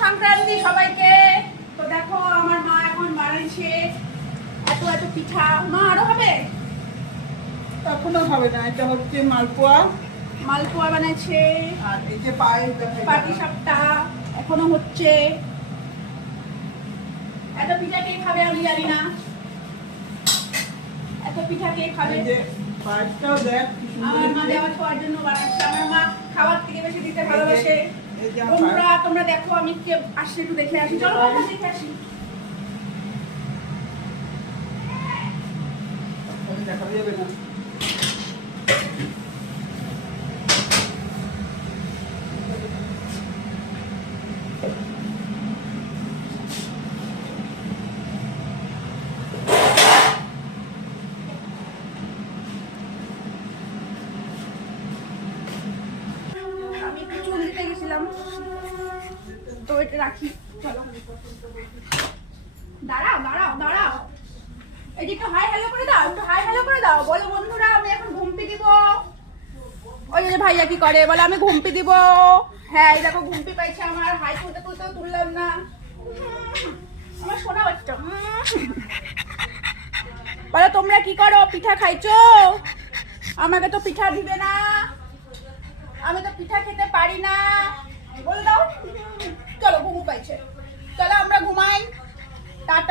সংক্রান্তি সবাইকে। তো দেখো আমার মা এখন বানাইছে এত এত পিঠা। মা আরো হবে? এখনো হবে না, এটা হচ্ছে মালপোয়া। মালপোয়া বানাইছে আর এই যে পায়েস পাটিসাপটা এখনো হচ্ছে। এত পিঠা কে খাবে আমি জানি না। এত পিঠা কে খাবে? এই যে পায়েসটাও দেখ কি সুন্দর আমার মা হয়েছে। দেওয়া খাওয়ার জন্য বানাচ্ছে। আমার মা খাবার থেকে বেশি দিতে ভালোবাসে। এই যে আমার বন্ধুরা তোমরা দেখো আমি কে আসছে একটু দেখে আসি। চলো বাবা দেখে আসি। পায়েস দেখা যাবে না। আমি একটু চুল দিতে গেছিলাম, তো এটা রাখি। চলো দাঁড়াও দাঁড়াও দাঁড়াও, এই যে একটু হাই হ্যালো করে দাও, একটু হাই হ্যালো করে দাও। বলো বন্ধুরা আমি এখন ঘুমপি দিব। ওই যে ভাইয়া কি করে বলে আমি ঘুমপি দিব। হ্যাঁ এই দেখো ঘুমপি পাইছে আমার। হাই তুলতে তুলতেও তুললাম না। আমার শোনা বাচ্চা। বলো তোমরা কি করো? পিঠা খাইছো? আমাকে তো পিঠা দিবে না, আমি তো পিঠা খেতে পারি না। বলে দাও। চলো ঘুমু পাইছে, চলো আমরা ঘুমাই। টাটা।